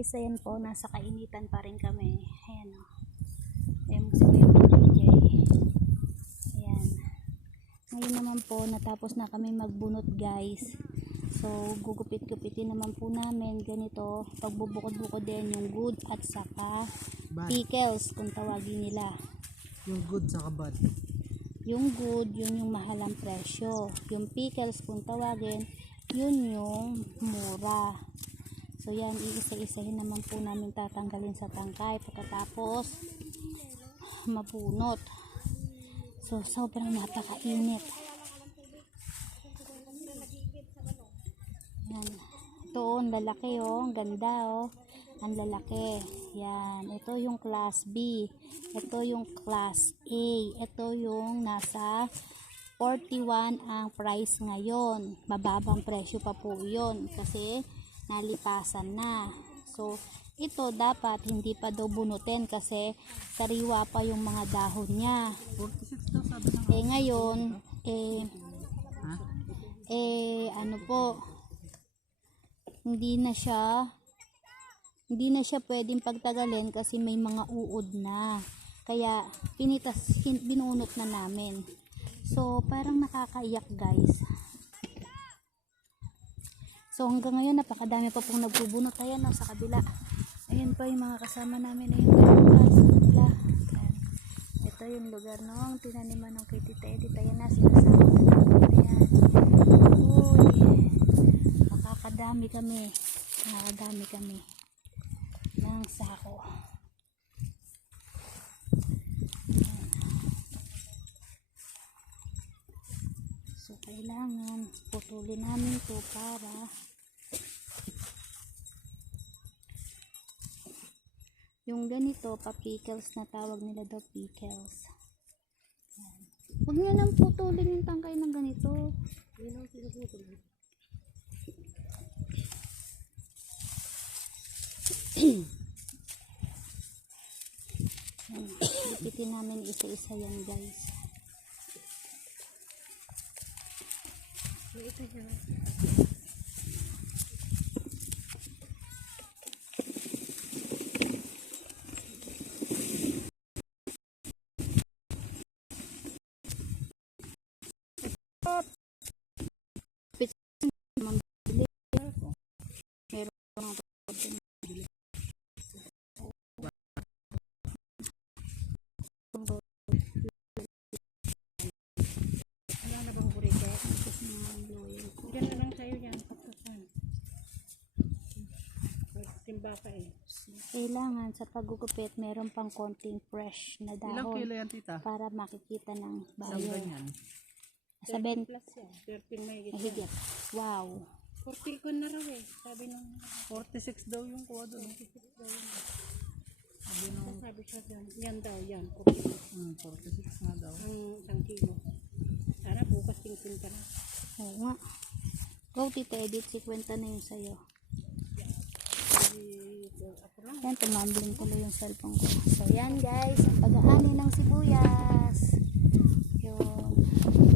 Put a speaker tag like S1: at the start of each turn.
S1: guys, ayan po, nasa kainitan pa rin kami. Ayan o. Ayan si Kuya DJ. Ayan. Ngayon naman po, natapos na kami magbunot guys. So, gugupit-gupitin naman po namin ganito. Pagbubukod-bukod din yung good at saka
S2: Bad.
S1: pickles kung tawagin nila.
S2: Yung good sa kabad.
S1: Yung good, yun yung mahalang presyo. Yung pickles kung tawagin, yun yung mura. So yan, iisa-isahin naman po namin tatanggalin sa tangkay pagkatapos mabunot. So sobrang napakainit. Yan. Ito oh, lalaki oh, ang ganda oh. Ang lalaki. Yan, ito yung class B. Ito yung class A. Ito yung nasa 41 ang price ngayon. Mababang presyo pa po yun kasi nalipasan na. So, ito dapat hindi pa daw bunutin kasi sariwa pa yung mga dahon niya.
S2: 46 daw sabi ng
S1: Eh ngayon, eh, eh ano po, hindi na siya, hindi na siya pwedeng pagtagalin kasi may mga uod na. Kaya, pinitas, binunot na namin. So, parang nakakaiyak guys. So, hanggang ngayon, napakadami pa pong nagbubunot. Ayan, oh, sa kabila. Ayan pa yung mga kasama namin. Ayun, guys. Ayan. Ito yung lugar nung tinaniman ng kay Tita Edith. Ayan na, sinasama na namin. Ayan. Kami. Makakadami kami ng sako. So, kailangan putulin namin to para yung ganito, pa pickles na tawag nila daw pickles. Yan. Huwag nyo nang putulin yung tangkay ng ganito. Yun ang pinuputol. Yan. Lipitin namin isa-isa yan guys.
S3: 没看见吗 Timba ka eh.
S1: Kailangan sa paggugupit meron pang konting fresh na
S2: Ilang
S1: dahon
S2: kilo yan tita?
S1: para makikita ng bayo.
S2: ganyan.
S1: Sa ben
S3: Plus yan. 13 may
S1: mahigit. Wow.
S3: 40 ko na raw eh. Sabi nung
S2: 46 daw yung kuha doon. Sabi nung
S3: sabi siya dyan. Yan daw yan. 40
S2: hmm, 46 nga daw.
S3: ang isang kilo. Sana bukas tingin ka na.
S1: Oo nga. Go, tita edit. Si kwenta na yun sa'yo. Yan, tumambling tuloy yung cellphone ko. So, yan guys. Ang pag-aani ng sibuyas. Yun.